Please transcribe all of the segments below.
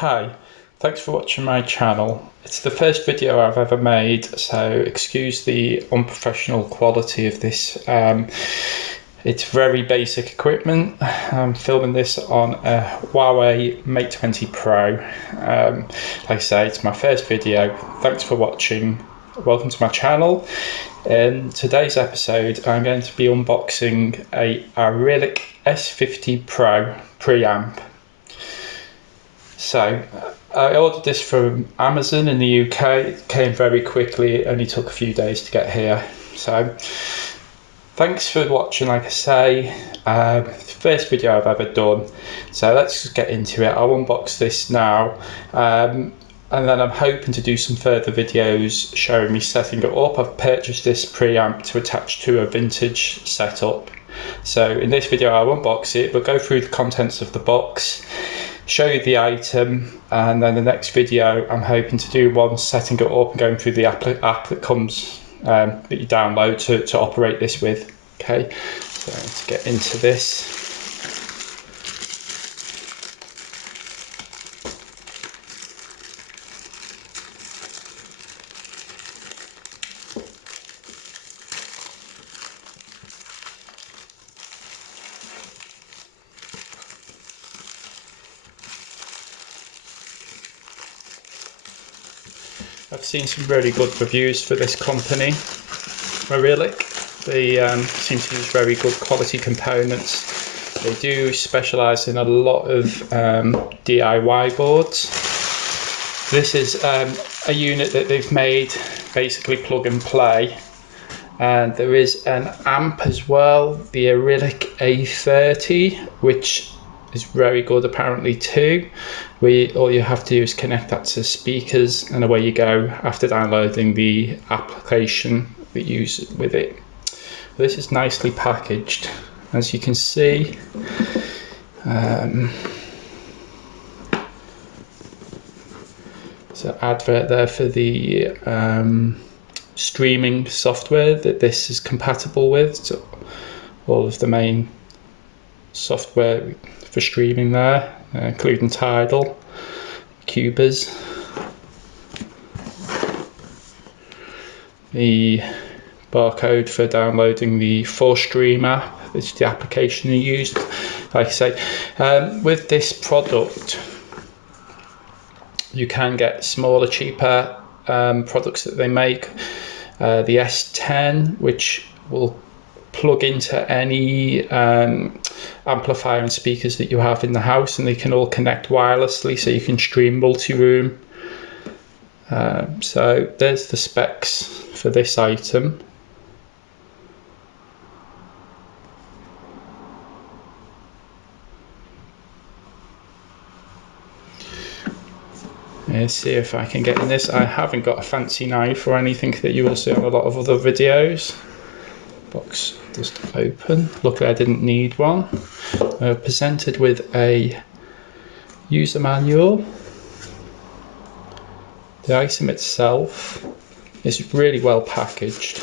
Hi, thanks for watching my channel. It's the first video I've ever made, so excuse the unprofessional quality of this. It's very basic equipment. I'm filming this on a Huawei Mate 20 Pro. Like I say, it's my first video. Thanks for watching. Welcome to my channel. In today's episode, I'm going to be unboxing a Arylic S50 Pro preamp. So I ordered this from Amazon in the UK. It came very quickly. It only took a few days to get here. So thanks for watching. Like I say, first video I've ever done. So let's just get into it. I'll unbox this now. And then I'm hoping to do some further videos showing me setting it up. I've purchased this preamp to attach to a vintage setup. So in this video I'll unbox it. We'll go through the contents of the box, show you the item, and then the next video I'm hoping to do one setting it up and going through the app that comes that you download to operate this with. Okay, so let's get into this. I've seen some really good reviews for this company, Arylic. They seem to use very good quality components. They do specialise in a lot of DIY boards. This is a unit that they've made basically plug and play. And there is an amp as well, the Arylic A30, which is very good apparently too. All you have to do is connect that to speakers and away you go after downloading the application that you use with it. This is nicely packaged, as you can see. So advert there for the streaming software that this is compatible with. So all of the main software for streaming there, including Tidal, Cubers. The barcode for downloading the 4Stream app, this is the application you use. Like I say, with this product you can get smaller, cheaper products that they make. The S10, which will plug into any amplifier and speakers that you have in the house, and they can all connect wirelessly, so you can stream multi-room. So there's the specs for this item. Let's see if I can get in this. I haven't got a fancy knife or anything that you will see on a lot of other videos. Box doesn't open. Luckily I didn't need one. Presented with a user manual. The item itself is really well packaged.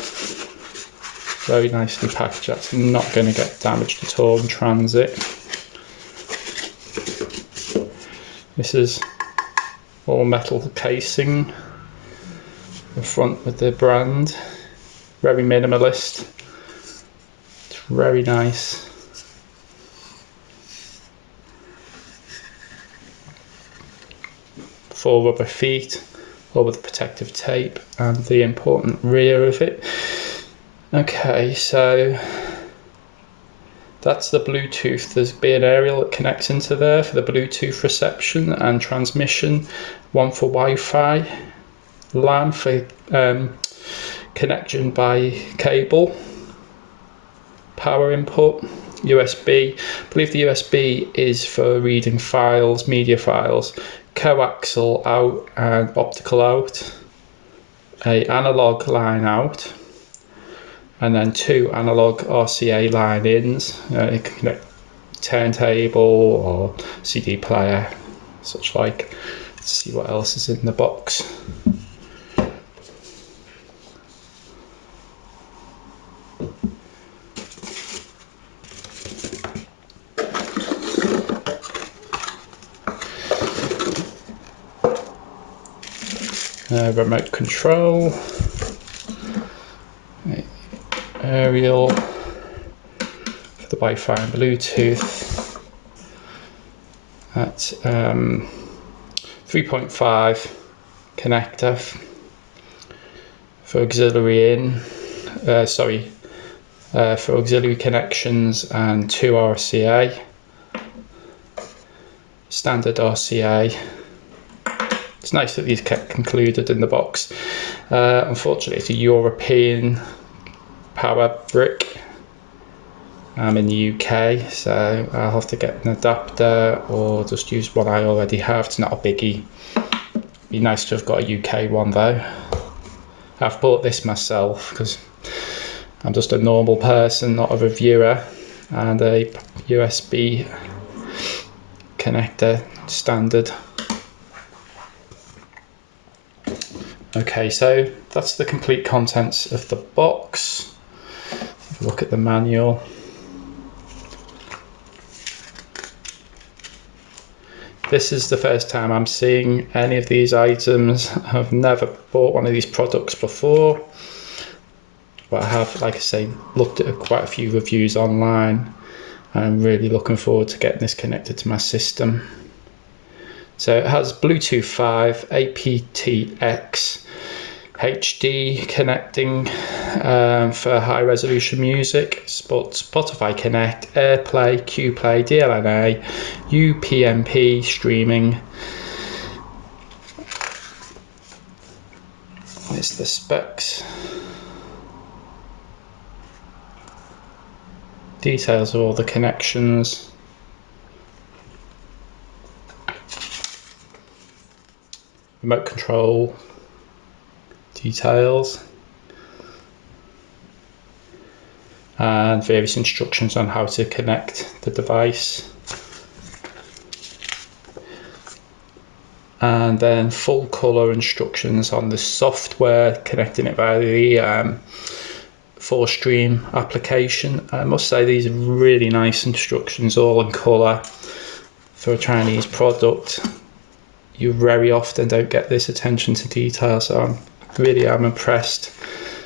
Very nicely packaged. That's not going to get damaged at all in transit. This is all metal casing. The front with the brand. Very minimalist. It's very nice. Four rubber feet, all with protective tape, and the important rear of it. Okay, so that's the Bluetooth. There's an aerial that connects into there for the Bluetooth reception and transmission, one for Wi-Fi, LAN for connection by cable, power input, USB. I believe the USB is for reading files, media files, coaxial out and optical out, a analog line out, and then two analog RCA line ins. You can connect turntable or CD player, such like. Let's see what else is in the box. remote control, aerial for the Wi-Fi and Bluetooth at 3.5 connector for auxiliary for auxiliary connections, and 2 RCA, standard RCA. It's nice that these kept included in the box. Unfortunately, it's a European power brick. I'm in the UK, so I'll have to get an adapter or just use one I already have. It's not a biggie. Be nice to have got a UK one though. I've bought this myself because I'm just a normal person, not a reviewer, and a USB connector standard. Okay, so that's the complete contents of the box. Have a look at the manual. This is the first time I'm seeing any of these items. I've never bought one of these products before, but I have, like I say, looked at quite a few reviews online. I'm really looking forward to getting this connected to my system. So it has Bluetooth 5, aptX, HD connecting for high resolution music, Spotify Connect, AirPlay, QPlay, DLNA, UPnP streaming. There's the specs. Details of all the connections. Remote control details. And various instructions on how to connect the device. And then full colour instructions on the software, connecting it via the 4Stream application. I must say these are really nice instructions, all in colour for a Chinese product. You very often don't get this attention to detail, so I'm really impressed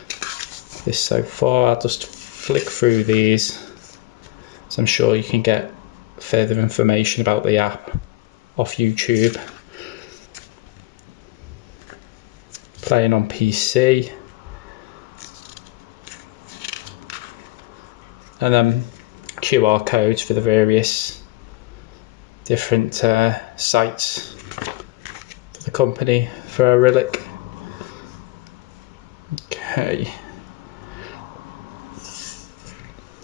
with this so far. I'll just flick through these, so I'm sure you can get further information about the app off YouTube. Playing on PC. And then QR codes for the various different sites for the company for Arylic. Okay,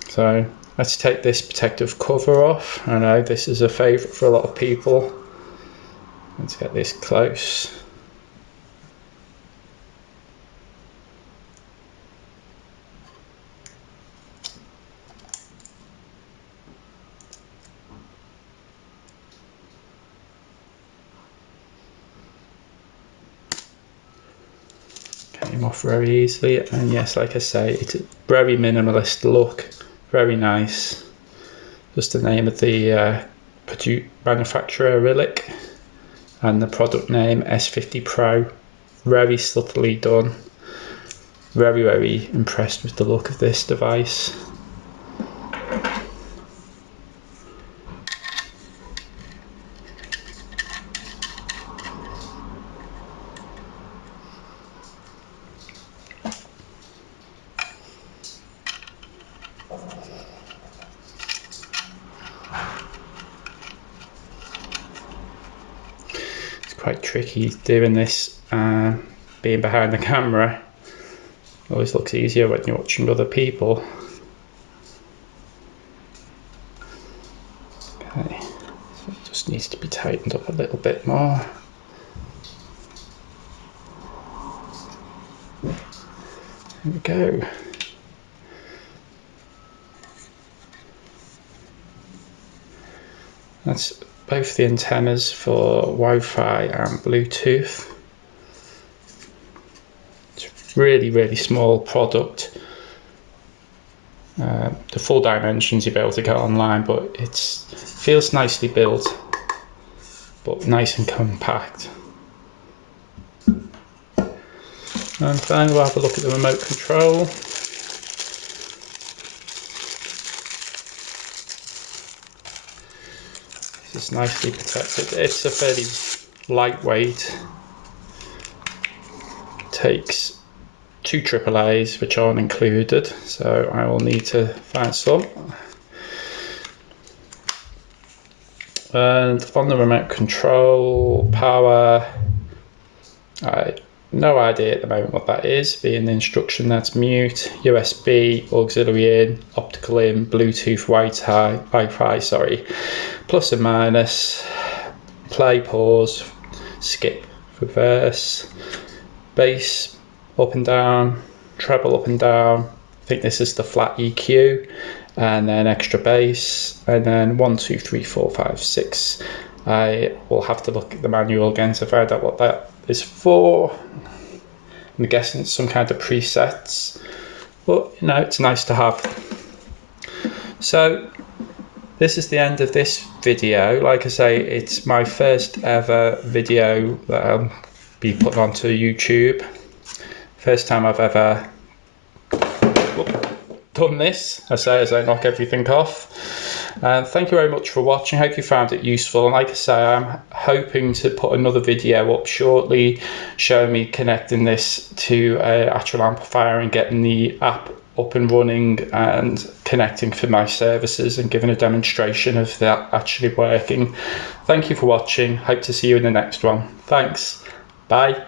so let's take this protective cover off. I know this is a favourite for a lot of people. Let's get this close. Came off very easily, and yes, like I say, it's a very minimalist look, very nice. Just the name of the manufacturer, Arylic, and the product name S50Pro. Very subtly done. Very, very impressed with the look of this device. Quite tricky doing this, being behind the camera. Always looks easier when you're watching other people. Okay, so it just needs to be tightened up a little bit more. There we go. That's both the antennas for Wi-Fi and Bluetooth. It's really, really small product. The full dimensions you'll be able to get online, but it feels nicely built, but nice and compact. And then we'll have a look at the remote control. This is nicely protected. It's a fairly lightweight. Takes 2 AAAs, which aren't included, so I will need to find some. And on the remote control, power, I no idea at the moment what that is, being the instruction that's mute, USB, auxiliary in, optical in, Bluetooth, Wi-Fi, sorry, plus and minus, play, pause, skip, reverse, bass, up and down, treble up and down. I think this is the flat EQ, and then extra bass, and then 1, 2, 3, 4, 5, 6. I will have to look at the manual again to find out what that is for. I'm guessing it's some kind of presets, but you know, it's nice to have. So this is the end of this video. Like I say, it's my first ever video that I'll be putting onto YouTube. First time I've ever done this, as I knock everything off. And thank you very much for watching. I hope you found it useful. And like I say, I'm hoping to put another video up shortly showing me connecting this to an actual amplifier and getting the app up and running and connecting for my services and giving a demonstration of that actually working. Thank you for watching. Hope to see you in the next one. Thanks. Bye.